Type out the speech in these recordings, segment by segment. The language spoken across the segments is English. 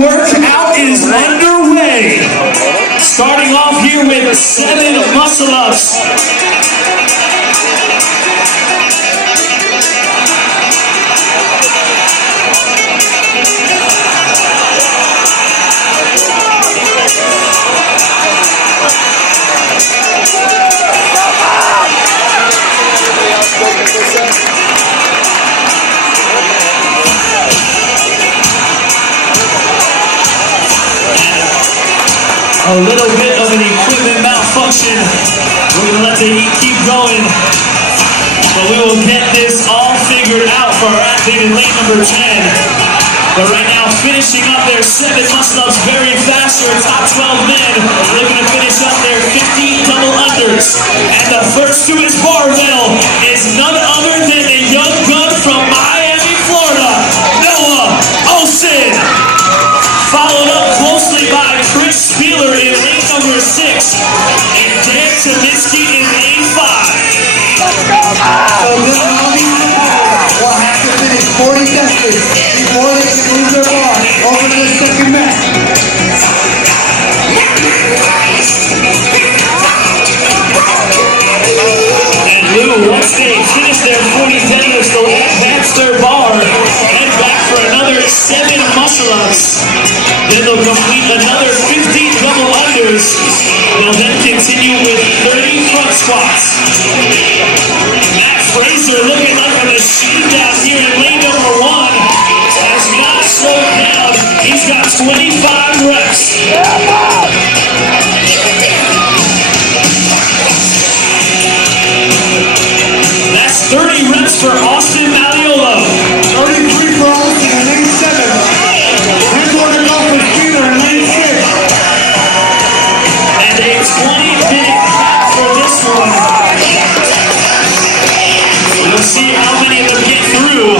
workout is underway. Starting off here with 7 muscle-ups. A little bit of an equipment malfunction. We're gonna let the heat keep going, but we will get this all figured out for our athlete in lane number 10. But right now, finishing up their 7 muscle-ups very fast. Your top 12 men looking to finish up their 15 double unders. And the first to his barbell is none other than the young gun from Miami, Florida, Noah Olsen. Followed up closely by Chris Spieler in lane number 6, and Dan Tominski in lane 5. So this will have to finish 40 seconds before they can move their bar over to the second mat. And Lou, once they finish their 40 deadlifts, they'll advance their bar, head back for another 7 muscle-ups. Then they'll complete another 15 double unders. They'll then continue with 30 front squats. Matt Fraser, looking like a machine down here in lane number 1, has not slowed down. He's got 25 reps. That's 30 reps for Austin Maliolo. 33 for Olsen in lane 7. We're going to go for Spieler in lane 6. And a 20-minute cap for this one. We'll see how many of them get through.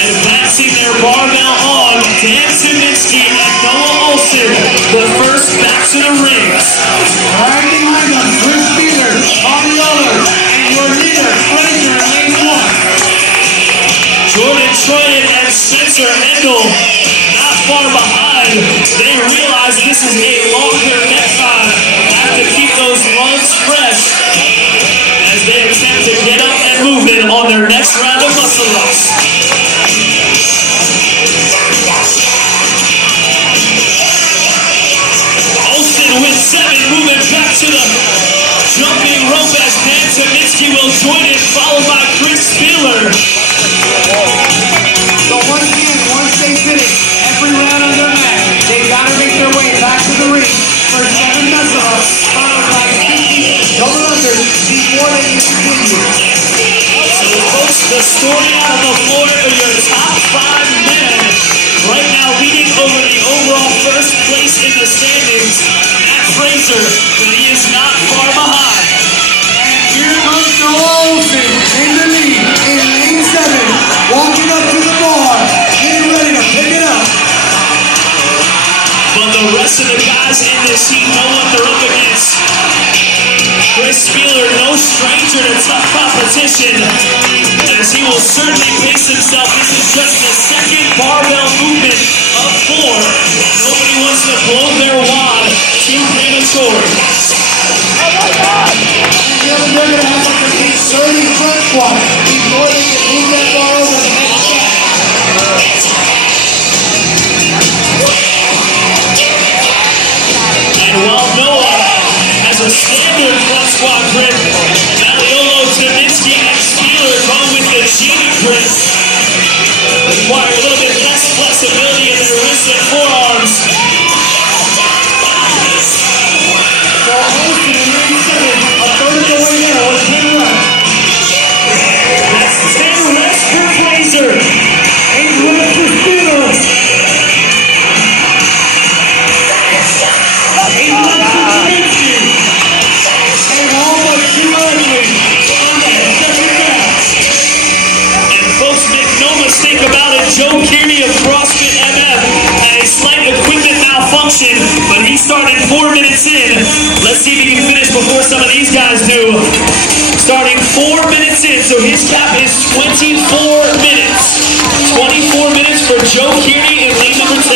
Advancing their barbell on, Dan Tominski and Noah Olsen, the first back to the rings. Right behind them, Chris Spieler, on the other, and your leader, Fraser in lane 1. Jordan Troyan and Spencer Endel not far behind. They realize this is a longer marathon. Have to keep those lungs fresh as they attempt to get up and moving on their next round of muscle-ups. Olsen with 7, moving back to the jumping rope as Dan Tominski will join it, followed by Chris Spieler. So once again, once they finish every round on their mat, they've got to make their way back to the ring for 7 muscle-ups, followed by 50 double unders before they can continue. So folks, the story out on the floor are your top 5 men. Right now leading over the overall first place in the standings, Matt Fraser, but he is not far behind. And here comes Olsen in the lead in lane 7, walking up to the bar, getting ready to pick it up. But the rest of the guys in this heat know what they're up against. Chris Spieler, no stranger to tough competition, as he will certainly pace himself. This is just the second barbell movement of 4. Nobody wants to blow their wad too premature. They're going to have to complete 30 front squats before they can move that bar over the next step. And while Noah has a standard front squat grip, Maliolo, Tominski, and Spieler go with the Genie grip. Require a little bit less flexibility in their wrists and forearms. So Olsen in lane 7, a third of the way there with 10 reps. That's 10 reps for Fraser. 8 reps for Spieler. 8 reps for Tominski. And all but 2 athletes on that second mat. And folks, make no mistake about it, Joe Kearney of Crossfit MF had a slight equipment malfunction, but he started 4 minutes in. Let's see if he can finish before some of these guys do. Starting 4 minutes in, so his cap is 24 minutes. 24 minutes for Joe Kearney in lane number 10.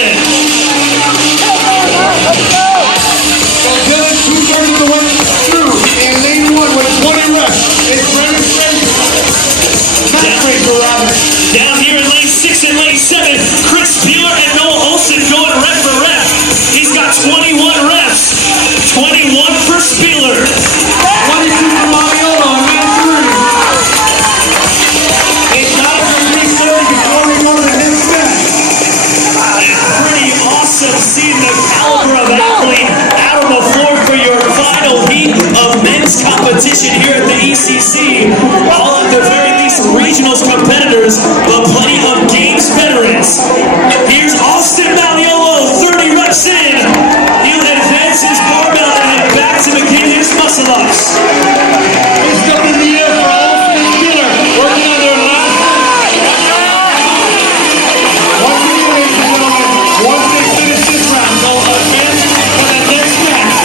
Dylan, 2/3 of the way through in lane 1 with 20 reps. It's Brandon Fraser. Not Fraser, rather. Down here in lane 6 and lane 7, Chris Spieler and Noah Olsen going rep for rep. He's got 21 reps. 21 for Spieler. 22 for Mariolo on lane 3. It's not going to be 30 before we go to the next match. Pretty awesome seeing the caliber of athlete out on the floor for your final heat of men's competition here at the ECC. All at the very least regionals competitors, but plenty of games veterans. Here's Austin Maliolo, 30 reps in. He'll advance his barbell and head back to begin his muscle ups. It's up in the air for Olsen and Spieler. Working on their last once again, ladies and gentlemen, once they finish this round, they'll advance for the next match.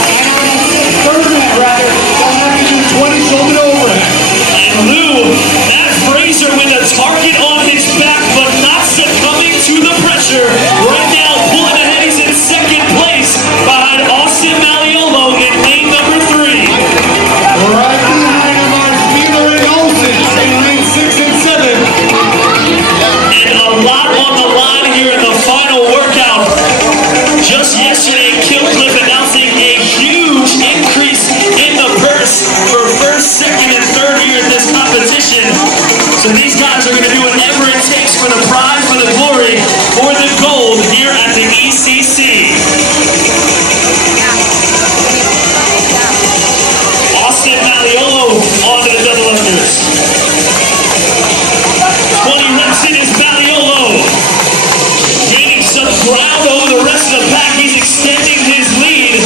Third match, rather, they'll have to do 20 shoulder overhead. And Lou, Matt Fraser with a target on his back, but not succumbing to the pressure. Right now, pulling ahead, he's in second place behind Austin Maliolo in lane number 3. Right behind him are Spieler and Olsen in lane 6 and 7. And a lot on the line here in the final workout. Just yesterday, Killcliff announcing a huge increase in the purse for first, second, and third here in this competition. So these guys are going to do whatever it takes for the prize, for the glory, for the gold here at the ECC. Austin Maliolo onto the double unders. 20 reps in is Maliolo. Gaining some ground over the rest of the pack. He's extending his lead.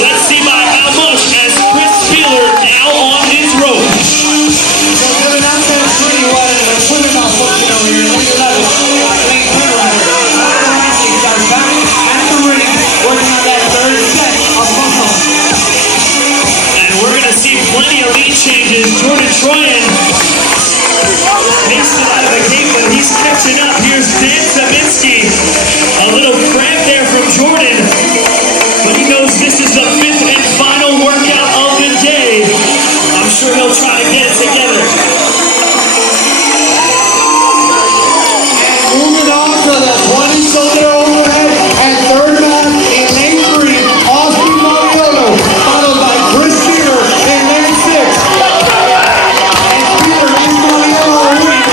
Let's see by how much as Chris Spieler now on his rope. So Dylan, I'm going to show you what a swimming malfunction over here. Lane 11, lane 10 rather. These guys back at the ring, working on that third set of muscle. And we're going to see plenty of lead changes. Jordan Troyan missed it out of the gate, but he's catching up. Here's Dan Saminski. A little cramp there from Jordan. But he knows this is the 5th and final workout of the day. I'm sure he'll try to get it together. And moving on to the 20 shoulder overhead and third match in lane 3, Austin Maliolo, followed by Chris Spieler in lane 6. And Spieler and Maliolo winning.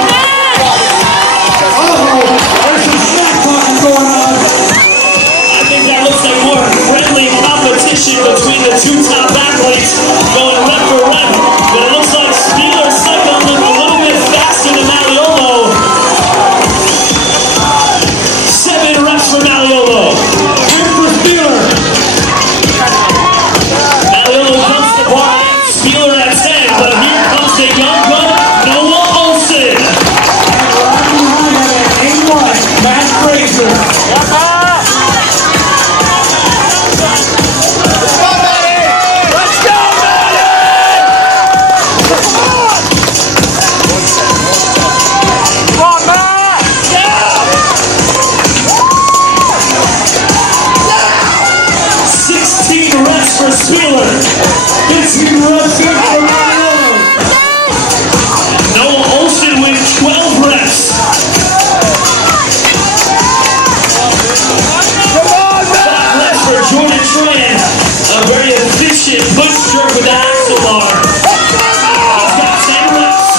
There's some snack talking going on. I think that looks like more friendly competition between the two top athletes going rep for rep. But it looks like Spieler cycled a little bit faster than Maliolo. 7 reps for Maliolo. Here for Spieler. Maliolo comes to bar, Spieler at 10, but here comes the young gun, Noah Olsen. Right behind him at lane 1, Matt Fraser. For Spieler. 15 reps in for Maliolo. Noah Olsen with 12 reps. 5 reps for Jordan Troyan. A very efficient push stroke with the axle bar. He's got 10 reps.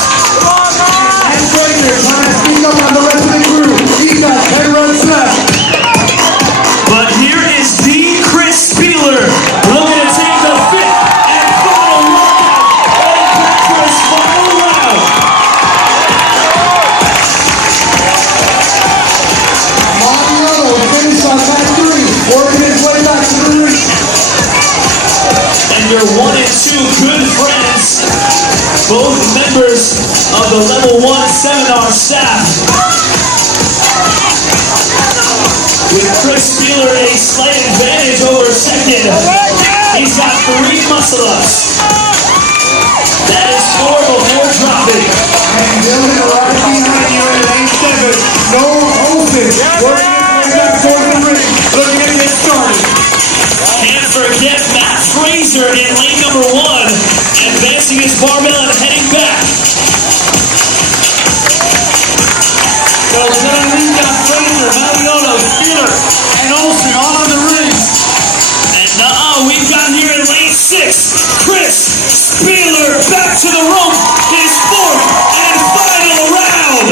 And Fraser trying to speak up on the rest of the crew. He's got 10 reps left. But here is the Chris Spieler looking to take the 5th and final workout. Heading back for his final round. Maliolo finished on mat 3, working his way back to the ring. And your 1 and 2 good friends, both members of the Level 1 seminar staff. With Chris Spieler a slight advantage over second. He's got 3 muscle-ups. That is 4 before dropping. And Dylan right behind you in lane 7, Noah Olsen. Spieler back to the rope, his fourth and final round.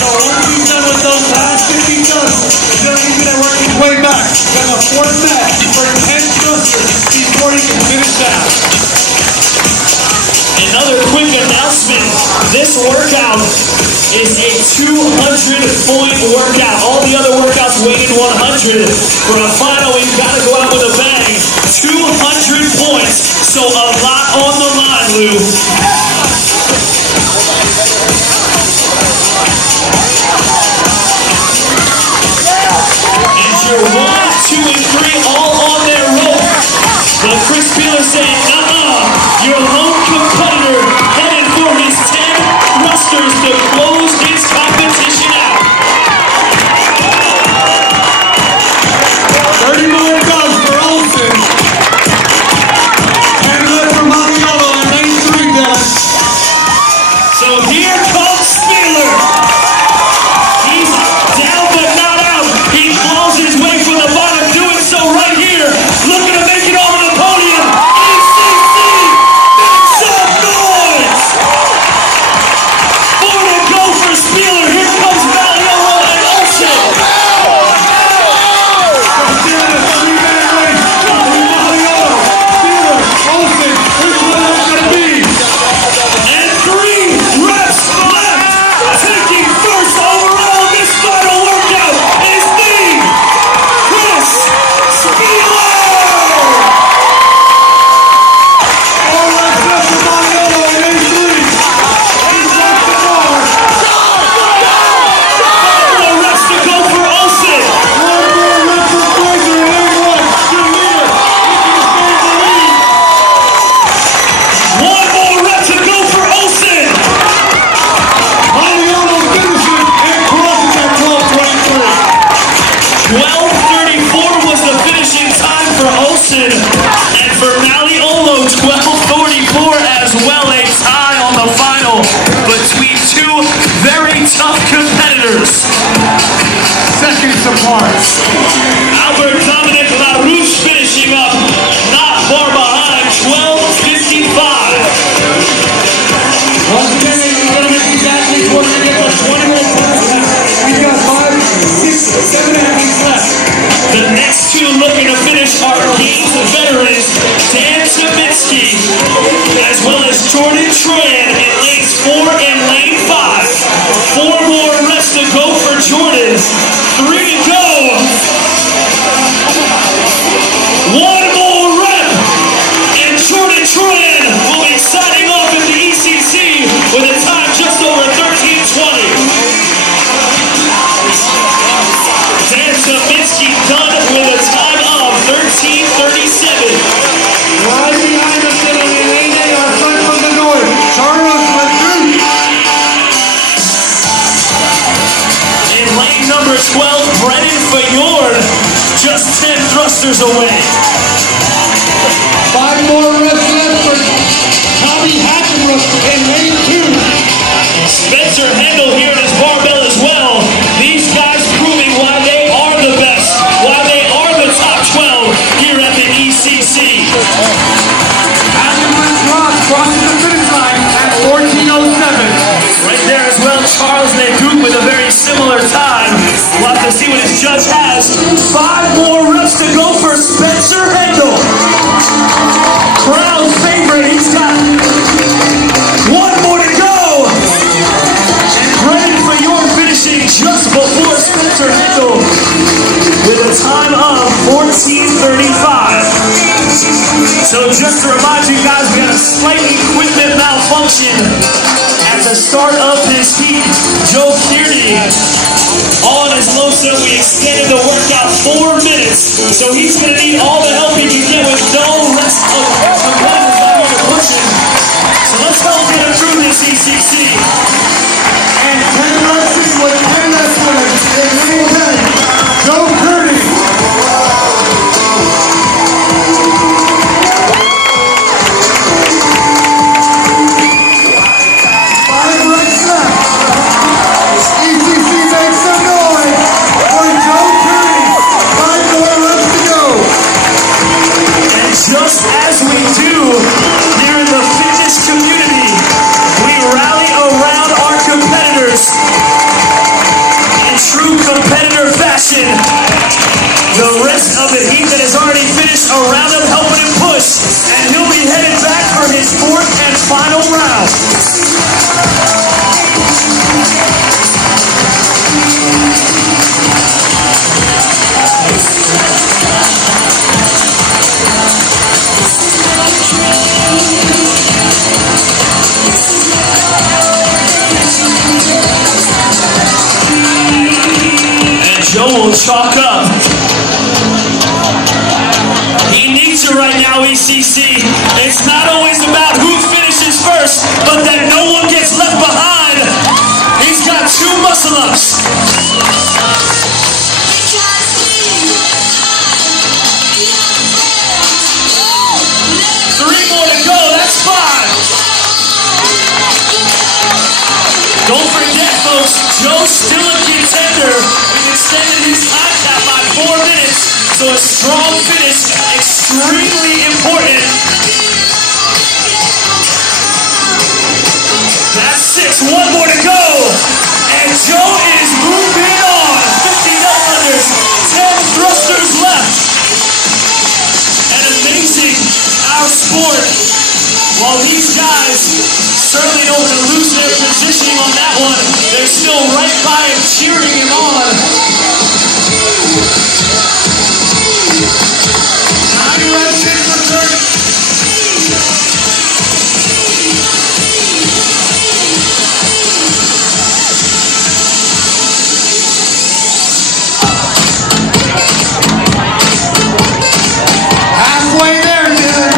So once he's done with those last 50 jumps, he's going to get work his way back. We have a fourth match for 10 thrusters before he can finish out. Another quick announcement. This workout is a 200-point workout. All the other workouts weighted 100. For a final, we've got to go out with a bang. 200 points. So a lot on the line, Lou. And your 1, 2, and 3 all on their rope. But Chris Spieler saying, your lone competitor headed for his 10 thrusters to close his competition out. 30 more to go for Olsen. 10 left for Mariano in lane 3, Dylan. So here comes Spieler. He's down but not out. He claws his way from the bottom, doing so right here. Looking to make it over the podium. ECC, make some noise. 4 to go for Spieler. Here comes Mariano and Olsen. And 3 reps left. Taking first overall in this final workout is the Chris Spieler. More reps to go for Olsen. One more rep to go for Olsen. 12:34 was the finishing time for Olsen, and for Maliolo, 12:44 as well. A tie on the final between two very tough competitors. Seconds apart. Albert Dominic LaRouche finishing up, not far behind, 12:55. Once again, ladies and gentlemen, these athletes want to get the 20-minute time. We've got 5, 6, 7 athletes left. The next two looking to finish are Games veterans Dan Saminsky, as well as Jordan Tran in lanes 4 and lane 5. 4 more reps to go for Jordan. 3 to go. 1 more rep, and Jordan Tran will be signing off at the ECC with a time just over 13:20. Dan Saminsky done with a time of 13:37. Right behind us in lane 8, our friend from the north, Charles Ledru. In lane number 12, Brennan Fayord, just 10 thrusters away. 5 more reps left for Tommy Hackenrook in lane 2. Spencer Hendel here in his barbell as well. These guys proving why they are the best, why they are the top 12 here at the ECC. Hackenrook crosses the finish line at 14:07. Right there as well, Charles Leduc with a very similar time. We'll have to see what his judge has. 5 more reps to go for Spencer Hendel. Crowd favorite, he's got 1 more to go. And Brennan Fayord finishing just before Spencer Hendel with a time of 14:35. So just to remind you guys, we had a slight equipment malfunction at the start of this heat. Joe Kearney, all on his low set, we extended the workout 4 minutes, so he's going to need all the help he can get with no rest of competitors out here to push him. So let's help get him through this ECC. And 10 reps with 10 reps in lane 10, Joe Kearney. 5 reps left. ECC makes some noise for Joe Kearney. 5 Joe will chalk up. He needs it right now, ECC. It's not always about who finishes first, but that no one gets left behind. He's got 2 muscle-ups. 3 more to go, that's 5. Don't forget, folks, Joe's still a contender. He extended his time cap by 4 minutes, so a strong finish, extremely important. That's 6, 1 more to go. And Joe is moving on. 50 nut unders, 10 thrusters left. And amazing, our sport. While these guys certainly don't want to lose their positioning on that one, they're still right by him, cheering him on. 9 reps in for 30. Halfway there, dude.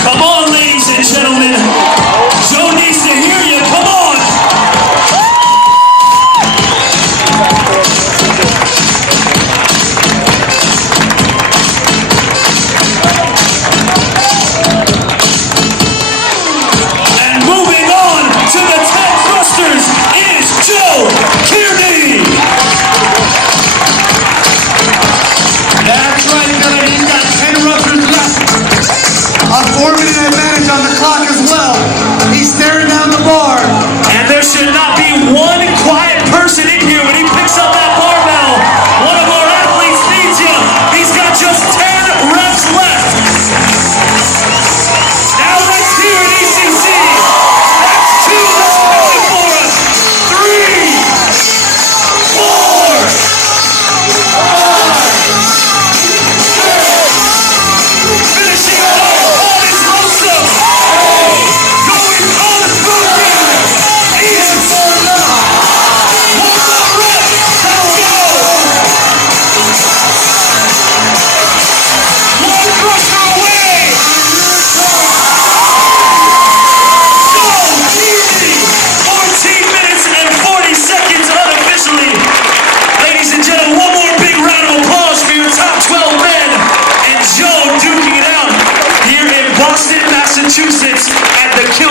Come on, ladies and gentlemen. Joe needs to hear you. Come on. And moving on to the 10 thrusters is Joe Kearney. That's right, Billy. He's got 10 rubbers left. A 4-minute advantage on the clock as well. He's staring down the bar. And there should not be one quiet person in here when he picks up that barbell. One of our athletes needs you. He's got just 10 reps left. Now let's hear it, ECC. That's 2. Let's finish it for us. 3, 4, 5. Finishing off on his lonesome. Going unbroken. Easy for now. 1 more rep. Let's go. 1 thruster away. Joe Kearney. 14 minutes and 40 seconds unofficially. Ladies and gentlemen, one more big round of applause for your top 12 men. And Joe duking it out here in Boston, Massachusetts at the Kill